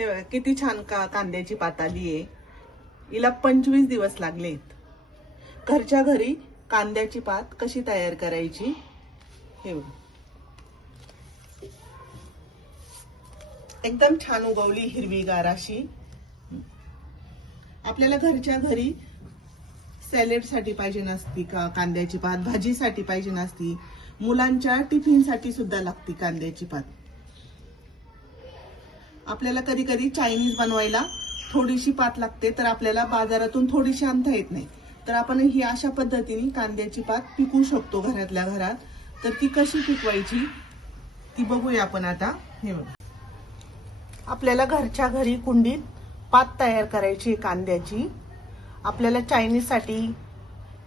हे बघा किती छान कांद्याची पात आली आहे. हिला 25 दिवस लागलेत. घरच्या घरी कांद्याची पात कशी तयार करायची हे बघा. एकदम छान उगवली हिरवीगार अशी. आपल्याला घरच्या घरी सॅलेड साठी पाहिजे नसती का कांद्याची पात, भाजीसाठी पाहिजे नसती, मुलांच्या टिफिन साठी सुद्धा लागती कांद्याची पात. आपल्याला कधी कधी चायनीज बनवायला थोडीशी पात लागते, तर आपल्याला बाजारातून थोडीशी आणता येत नाही, तर आपण ही अशा पद्धतीने कांद्याची पात पिकवू शकतो घरातल्या घरात. तर ती कशी पिकवायची ती बघूया आपण आता. हे बघा, आपल्याला घरच्या घरी कुंडीत पात तयार करायची कांद्याची. आपल्याला चायनीज साठी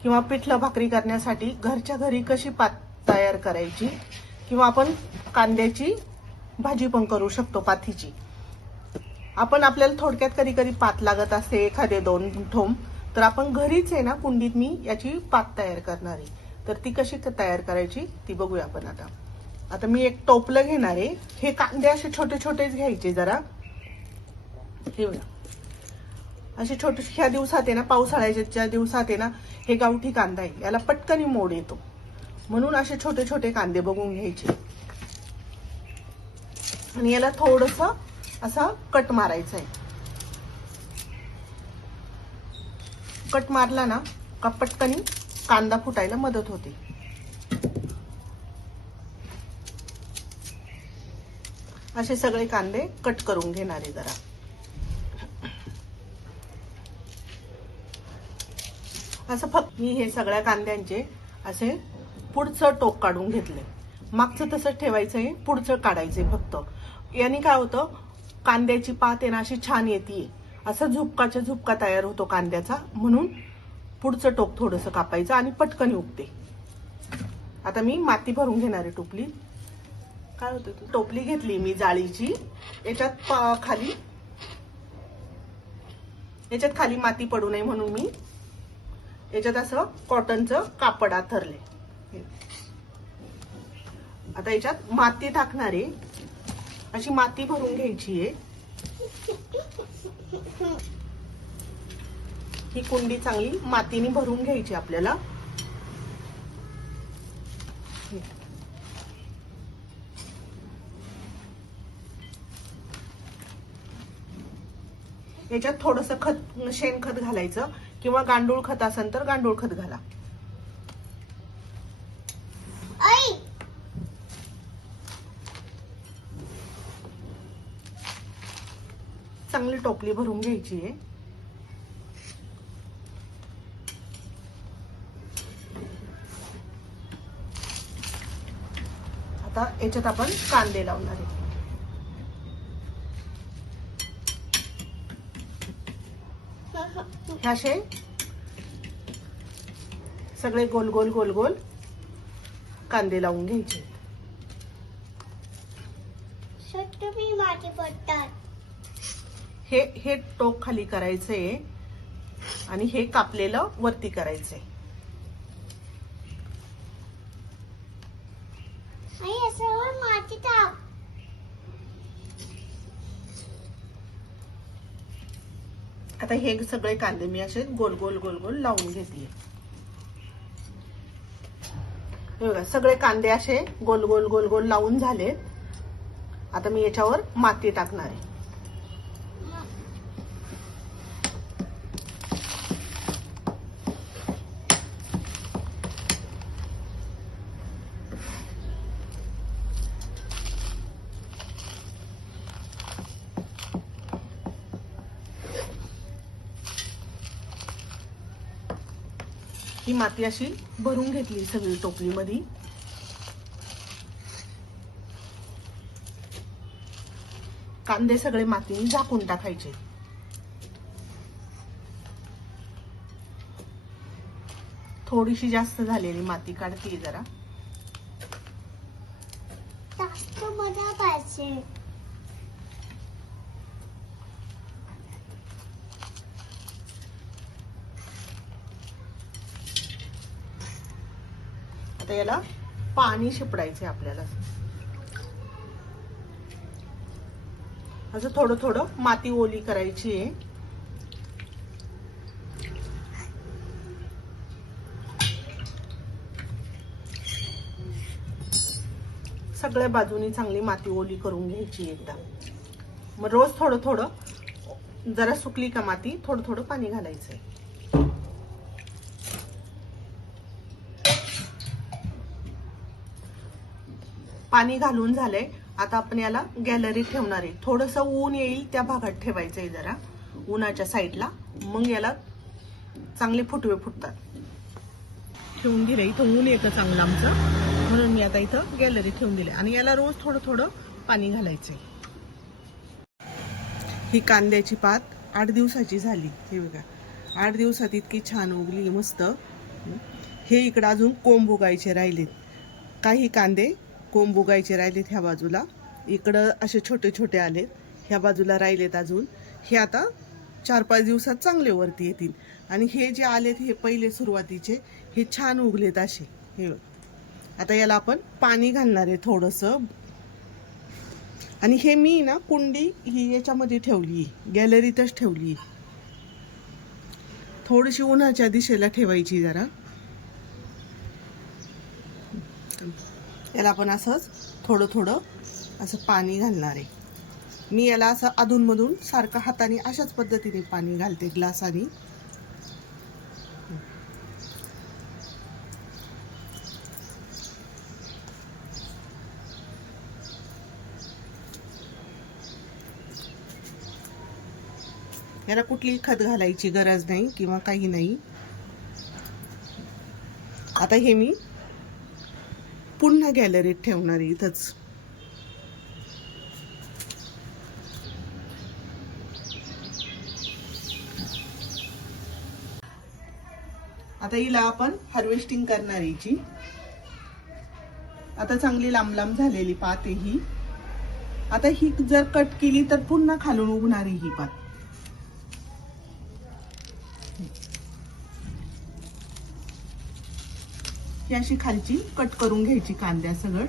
किंवा पिठलं भाकरी करण्यासाठी घरच्या घरी कशी पात तयार करायची, किंवा आपण कांद्याची भाजी पण करू शकतो पाथीची. आपल्याला थोडक्यात कधी कधी पात लागत असते एखादे 2 ठोम, तर आपण घरीच आहे ना कुंडीत मी याची पात तयार करणार आहे. तर ती कशी तयार करायची ती बघूया आपण आता. आता मी एक टोपलं घेणार आहे. हे कांदे असे छोटे छोटेच घ्यायचे जरा. हे बघा असे छोटे. ह्या दिवसात आहे ना, पावसाळ्याच्या दिवसात आहे ना, हे गावठी कांदा आहे, याला पटकन मोड येतो, म्हणून असे छोटे छोटे कांदे बघून घ्यायचे. आणि याला थोडस असा कट मारायचा आहे. कट मारला ना का पटकन कांदा फुटायला मदत होते. असे सगळे कांदे कट करून घेणार आहे जरा. असं फक्त मी हे सगळ्या कांद्यांचे असे पुढचं टोक काढून घेतले. मागचं तसंच ठेवायचंय, पुढचं काढायचंय फक्त. याने काय होतं, कांद्याची पात आहे ना अशी छान येते. असं झुपका तयार होतो कांद्याचा, म्हणून पुढचं टोक थोडंसं कापायचं आणि पटकन उगते. आता मी माती भरून घेणार आहे टोपली. काय होतं, टोपली घेतली मी जाळीची. याच्यात खाली माती पडू नये म्हणून मी याच्यात असं कॉटनचं कापड आथरले. आता याच्यात माती टाकणार आहे. अशी माती भरून घ्यायची आहे. ही कुंडी चांगली मातीने भरून घ्यायची आपल्याला. याच्यात थोडंसं शेणखत घालायचं, किंवा गांडूळ खत असेल तर गांडूळ खत घाला. चांगली टोपली भरून घ्यायची आहे. आता याच्यात आपण कांदे लावणार आहे. असे सगळे गोल गोल गोल गोल कांदे लावून घ्यायचे. हे टोक खाली करायचंय आणि हे कापलेलं वरती करायचंय. आता हे सगळे कांदे मी असे गोल गोल गोल गोल लावून घेतले. हे बघा सगळे कांदे असे गोल गोल गोल गोल लावून झाले. आता मी याच्यावर माती टाकणार आहे. ही माती अशी भरून घेतली सगळी टोपलीमध्ये. कांदे सगळे मातीने झाकून टाकायचे. थोडीशी जास्त झालेली माती काढते जरा. जास्त मजा पाहिजे. आता याला पाणी शिपडायचे आपल्याला. असं थोडं थोडं माती ओली करायची आहे. सगळ्या बाजूनी चांगली माती ओली करून घ्यायची एकदा. मग रोज थोडं थोडं, जरा सुकली का माती थोडं थोडं पाणी घालायचंय. पाणी घालून झालंय. आता आपण याला गॅलरीत ठेवणार आहे. थोडंसं ऊन येईल त्या भागात ठेवायचंय, जरा उन्हाच्या साईडला. मग याला चांगले फुटवे फुटतात. ठेवून दिले इथं, ऊन येतं चांगलं आमचं, म्हणून मी आता इथं गॅलरीत ठेवून दिले. आणि याला रोज थोडं थोडं पाणी घालायचंय. ही कांद्याची पात 8 दिवसाची झाली. हे बघा, 8 दिवसात इतकी छान उगली मस्त. हे इकडं अजून कोंब उगायचे राहिलेत. काही कांदे कोंब उगायचे राहिलेत ह्या बाजूला. इकडं असे छोटे छोटे आलेत. ह्या बाजूला राहिलेत अजून. हे आता 4-5 दिवसात चांगले वरती येतील. आणि हे जे आलेत हे पहिले सुरुवातीचे, हे छान उगलेत असे. हे आता याला आपण पाणी घालणार आहे थोडंसं. आणि हे मी ना कुंडी ही याच्यामध्ये ठेवली, गॅलरीतच ठेवली. थोडीशी उन्हाच्या दिशेला ठेवायची जरा. याला आपण असंच थोडं थोडं असं पाणी घालणार आहे. मी याला असं अधूनमधून सारखं हाताने अशाच पद्धतीने पाणी घालते, ग्लासाने. याला कुठलीही खत घालायची गरज नाही किंवा काही नाही. आता हे मी पुन्हा गॅलरीत ठेवणार आहे इथंच. आता हिला आपण हार्वेस्टिंग करणार आहे हिची. आता चांगली लांब लांब झालेली पात आहे ही. आता ही जर कट केली तर पुन्हा खालून उगणार आहे ही पात. ही अशी खालची कट करून घ्यायची कांद्या सगळं.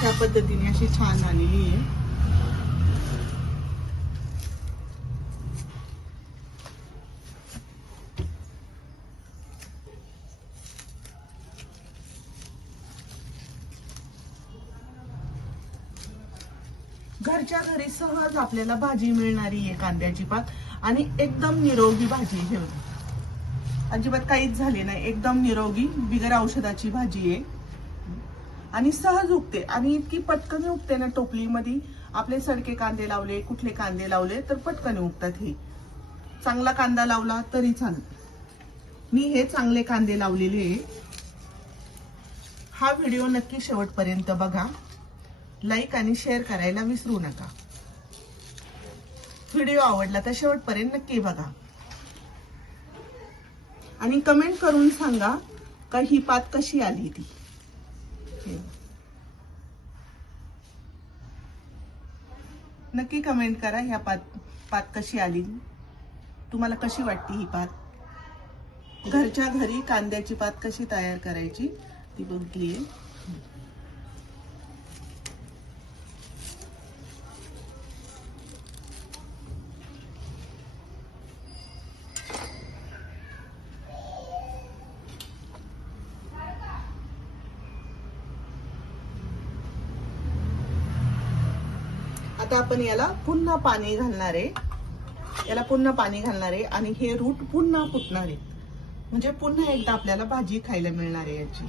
त्या पद्धतीने अशी छान आलेली आहे. घरच्या घरी सहज आपल्याला भाजी मिळणारी आहे कांद्याची पात. आणि एकदम निरोगी भाजी आहे. अजिबात काहीच झाले नाही, एकदम निरोगी बिगर औषधाची भाजी आहे. आणि सहज उगते आणि इतकी पटकन उगते ना. टोपलीमध्ये आपले सडके कांदे लावले, कुठले कांदे लावले तर पटकन उगतात. हे चांगला कांदा लावला तरी चालेल. मी हे चांगले कांदे लावलेले आहे. हा व्हिडिओ नक्की शेवटपर्यंत बघा. लाईक आणि शेअर करायला विसरू नका. व्हिडिओ आवडला तर शेवटपर्यंत नक्की बघा. आणि कमेंट करून सांगा का ही पात कशी आली ती. नक्की कमेंट करा ह्या पात कशी आली, तुम्हाला कशी वाटते ही पात. घरच्या घरी कांद्याची पात कशी तयार करायची ती बघली. आता आपण याला पुन्हा पाणी घालणार आहे. याला पुन्हा पाणी घालणार आहे आणि हे रूट पुन्हा फुटणार आहे. म्हणजे पुन्हा एकदा आपल्याला भाजी खायला मिळणार आहे याची.